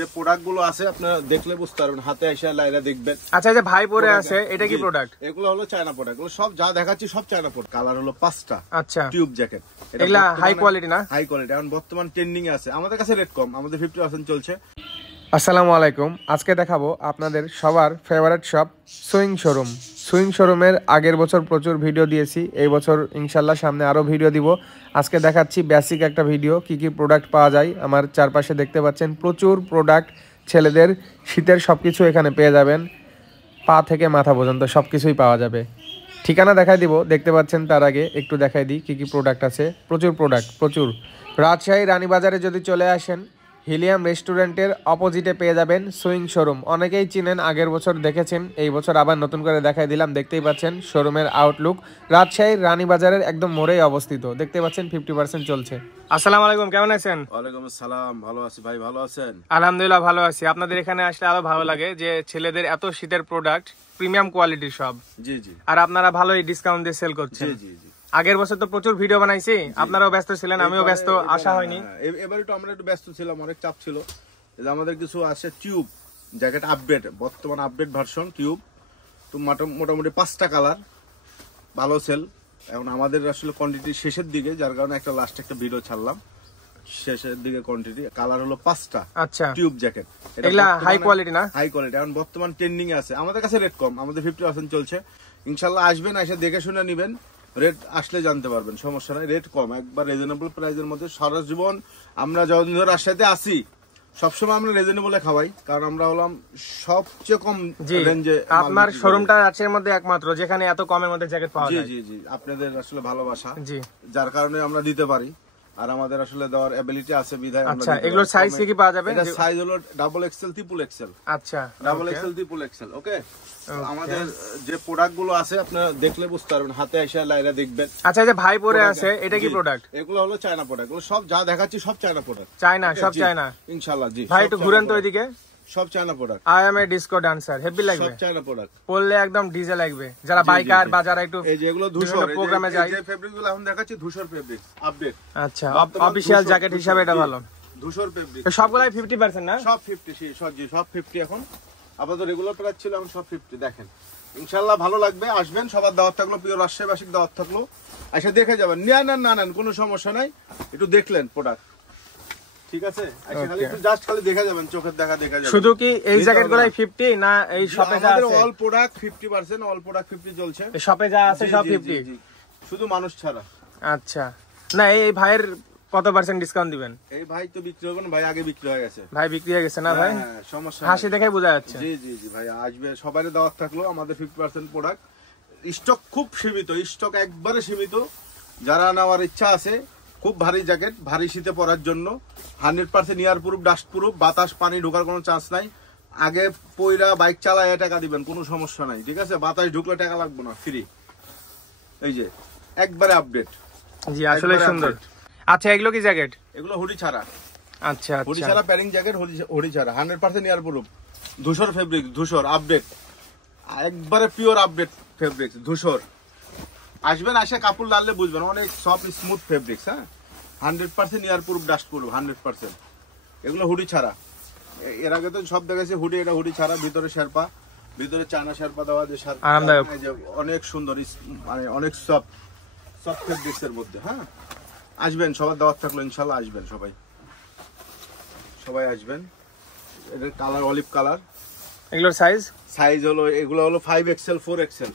যে প্রোডাক্টগুলো আছে আপনারা দেখলে বুঝতে পারবেন, হাতে এসে লাইরা দেখবেন। আচ্ছা, যে ভাই পরে আছে এটা কি প্রোডাক্ট? এগুলো হলো চায়না প্রোডাক্ট, এগুলো সব যা দেখাচ্ছি সব চায়না প্রোডাক্ট। কালার হলো 5টা। আচ্ছা, টিউব জ্যাকেট, এগুলা হাই কোয়ালিটি না? হাই কোয়ালিটি, এখন বর্তমান ট্রেন্ডিং এ আছে। আমাদের কাছে রেট কম, আমাদের 50% চলছে। আসসালামু আলাইকুম। আজকে দেখাবো আপনাদের সবার favourite shop swing showroom. Swing শোরুমের আগের বছর প্রচুর ভিডিও দিয়েছি, এই বছর ইনশাল্লাহ সামনে আরও ভিডিও দিব। আজকে দেখাচ্ছি বেসিক একটা ভিডিও, কি কি প্রোডাক্ট পাওয়া যায়। আমার চারপাশে দেখতে পাচ্ছেন প্রচুর প্রোডাক্ট, ছেলেদের শীতের সব কিছু এখানে পেয়ে যাবেন, পা থেকে মাথা পর্যন্ত সব কিছুই পাওয়া যাবে। ঠিকানা দেখাই দিব, দেখতে পাচ্ছেন। তার আগে একটু দেখাই দিই কী কী প্রোডাক্ট আছে। প্রচুর প্রোডাক্ট, প্রচুর। রাজশাহী রানীবাজারে যদি চলে আসেন, হিলিয়াম রেস্টুরেন্টের অপোজিটে পেয়ে যাবেন সুইং শোরুম। অনেকেই চিনেন, আগের বছর দেখেছেন, এই বছর আবার নতুন করে দেখাই দিলাম। দেখতেই পাচ্ছেন শোরুমের আউটলুক। রাজশাহীর রানীবাজারের একদম মোড়েই অবস্থিত। দেখতে পাচ্ছেন 50% চলছে। আসসালামু আলাইকুম, কেমন আছেন? ওয়ালাইকুম আসসালাম, ভালো আছি ভাই, ভালো আছেন? আলহামদুলিল্লাহ ভালো আছি। আপনাদের এখানে আসলে আরো ভালো লাগে যে ছেলেদের এত শীতের প্রোডাক্ট, প্রিমিয়াম কোয়ালিটির সব। জি জি। আর আপনারা ভালোই ডিসকাউন্ট দিয়ে সেল করছেন। জি জি। আগের বছর তো প্রচুর ভিডিও বানাইছি, আপনারাও ব্যস্ত ছিলেন, আমিও ব্যস্ত, আসা হয়নি। এবারে তো আমরা একটু ব্যস্ত ছিলাম, অনেক চাপ ছিল। আমাদের কিছু আছে টিউব জ্যাকেট আপডেট, বর্তমান আপডেট ভার্সন টিউব। তো মোটামুটি 5টা কালার, ভালো সেল। এখন আমাদের আসলে কোয়ান্টিটি শেষের দিকে, যার কারণে একটা লাস্ট একটা ভিডিও ছাড়লাম। শেষের দিকে কোয়ান্টিটি, কালার হলো 5টা। আচ্ছা, টিউব জ্যাকেট, এগুলা হাই কোয়ালিটি না? হাই কোয়ালিটি, এখন বর্তমান ট্রেন্ডিং এ আছে। আমাদের কাছে রেট কম, আমাদের 50% চলছে। ইনশাল্লাহ আসবেন, এসে দেখে শুনে নিবেন। রেট আসলে জানতে পারবেন, সমস্যা নাই। রেট কম, একবার রিজনেবল প্রাইসের মধ্যে। সারা জীবন আমরা যতদিন ধরে রাজশাহীতে আসি, সবসময় আমরা রিজনেবলে খাওয়াই, কারণ আমরা হলাম সবচেয়ে কম রেঞ্জে। আপনার শোরুমটা রাজশাহীর মধ্যে একমাত্র যেখানে এত কমের মধ্যে জ্যাকেট পাওয়া যায়। জি জি, আপনাদের আসলে ভালোবাসা, জি, যার কারণে আমরা দিতে পারি। আর আমাদের আসলে দেওয়ার এবিলিটি আছে বিধায়। আচ্ছা, এগুলোর সাইজ কি পাওয়া যাবে? এটা সাইজ হলো ডাবল এক্সেল, ট্রিপল এক্সেল। আচ্ছা, ডাবল এক্সেল, ট্রিপল এক্সেল। ওকে, আমাদের যে প্রোডাক্ট গুলো আছে আপনারা দেখলে বুঝতে পারবেন, হাতে এসে লাইরা দেখবেন। আচ্ছা, যে ভাই পরে আছে এটা কি প্রোডাক্ট? এগুলো হলো চায়না প্রোডাক্ট, এগুলো সব যা দেখাচ্ছি সব চায়না প্রোডাক্ট। চায়না, সব চায়না ইনশাআল্লাহ। জি ভাই, একটু ঘুরেন তো ওইদিকে। সব China product. I M A disco dancer, heavy লাগবে। সব চায়না প্রোডাক্ট, পরলে একদম ডিজে লাগবে। যারা বাইকার বা যারা একটু এই যে এগুলো ধূসর প্রোগ্রামে যায়, যে ফেব্রিক গুলো এখন দেখাচ্ছি ধূসর ফেব্রিক আপডেট। আচ্ছা, অফিশিয়াল জ্যাকেট হিসাবে এটা ভালো। ধূসর ফেব্রিক সবগুলাই 50% না? সব 50, সব 50। এখন আপাতত রেগুলার প্রাইস ছিল, এখন সব 50। দেখেন, ইনশাআল্লাহ ভালো লাগবে। আসবেন, সবার দাওয়াত থাকলো, প্রিয় রাজশাহীবাসীর দাওয়াত থাকলো। এসে দেখে যাবেন, না কোনো সমস্যা নাই। একটু দেখলেন প্রোডাক্ট, ঠিক আছে? খালি একটু জাস্ট খালি দেখা যাবেন, চোখের দেখা যাবে। শুধু কি এই জ্যাকেটগুলাই 50 না এই শপে যা আছে? অল প্রোডাক্ট 50%, অল প্রোডাক্ট 50 চলছে। এই শপে যা আছে সব 50, শুধু মানুষ ছাড়া। আচ্ছা, না এই ভাইয়ের কত % ডিসকাউন্ট দিবেন? এই ভাই তো বিক্রি হবে না, ভাই আগে বিক্রি হয়ে গেছে। ভাই বিক্রি হয়ে গেছে না ভাই? হ্যাঁ, সমস্যা হাসি দেখে বোঝা যাচ্ছে। জি জি জি ভাই, আসবে, সবারই দাওয়াত থাকলো। আমাদের 50% প্রোডাক্ট স্টক খুব সীমিত, স্টক একবারে সীমিত। যারা নেওয়ার ইচ্ছা আছে, খুব ভারী জ্যাকেট, ভারী শীতে পরার জন্য 100% ইয়ার প্রুফ, ডাস্ট প্রুফ, বাতাস পানি ঢোকার কোনো চান্স নাই। আগে পয়রা বাইক চালায় টাকা দিবেন, কোনো সমস্যা নাই, ঠিক আছে? বাতাস ঢুকলে টাকা লাগবে না, ফ্রি। এই যে একবারে আপডেট। জি, আসলে সুন্দর। আচ্ছা, এগুলো কি জ্যাকেট? এগুলো হুডি ছাড়া। আচ্ছা, হুডি ছাড়া প্যারিং জ্যাকেট, হুডি ছাড়া, 100% ইয়ার প্রুফ, ধূসর ফেব্রিক, ধূসর আপডেট, একবারে পিওর আপডেট ফেব্রিক, ধূসর। আসবেন, আসে কাপড় লাললে বুঝবেন, অনেক সফট স্মুথ ফেব্রিক্স। হ্যাঁ, 100% ইয়ার প্রুফ, ডাস্ট প্রুফ, 100%। এগুলো হুডি ছাড়া। এর আগে তো সব দেখাচ্ছে হুডি, এটা হুডি ছাড়া। ভিতরে শেরপা, ভিতরে চায়না শেরপা দেওয়া, যে অনেক সুন্দর, মানে অনেক সফট ফেব্রিক্স এর মধ্যে। হ্যাঁ, আসবেন, সবার দাওয়াত থাকলো। ইনশাল্লাহ আসবেন সবাই আসবেন। এদের কালার অলিভ কালার। এগুলোর সাইজ হলো, এগুলো হলো 5XL, 4XL।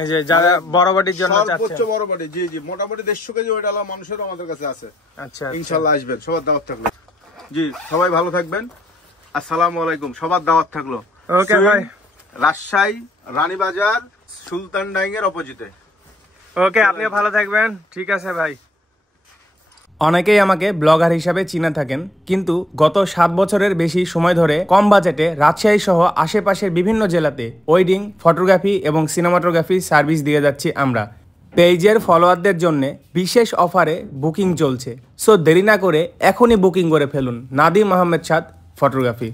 এই যে যারা বড় বডির জন্য চাচ্ছেন, সর্বোচ্চ বড় বডি। জি জি, মোটামুটি 150 কেজি ওয়েট আলা মানুষেরও আমাদের কাছে আছে। আচ্ছা, ইনশাআল্লাহ আসবেন, সবার দাওয়াত থাকলো। জি, সবাই ভালো থাকবেন। আসসালামু আলাইকুম, সবার দাওয়াত থাকলো। ওকে ভাই, রাজশাহী রানীবাজার সুলতান ডাইং এর অপোজিটে। ওকে, আপনিও ভালো থাকবেন। ঠিক আছে ভাই। অনেকেই আমাকে ব্লগার হিসাবে চিনে থাকেন, কিন্তু গত 7 বছরের বেশি সময় ধরে কম বাজেটে রাজশাহী সহ আশেপাশের বিভিন্ন জেলাতে ওয়েডিং, ফটোগ্রাফি এবং সিনেমাটোগ্রাফি সার্ভিস দিয়ে যাচ্ছি আমরা। পেজের ফলোয়ারদের জন্য বিশেষ অফারে বুকিং চলছে, সো দেরি না করে এখনই বুকিং করে ফেলুন। নাদিম আহমেদ সাদ ফটোগ্রাফি।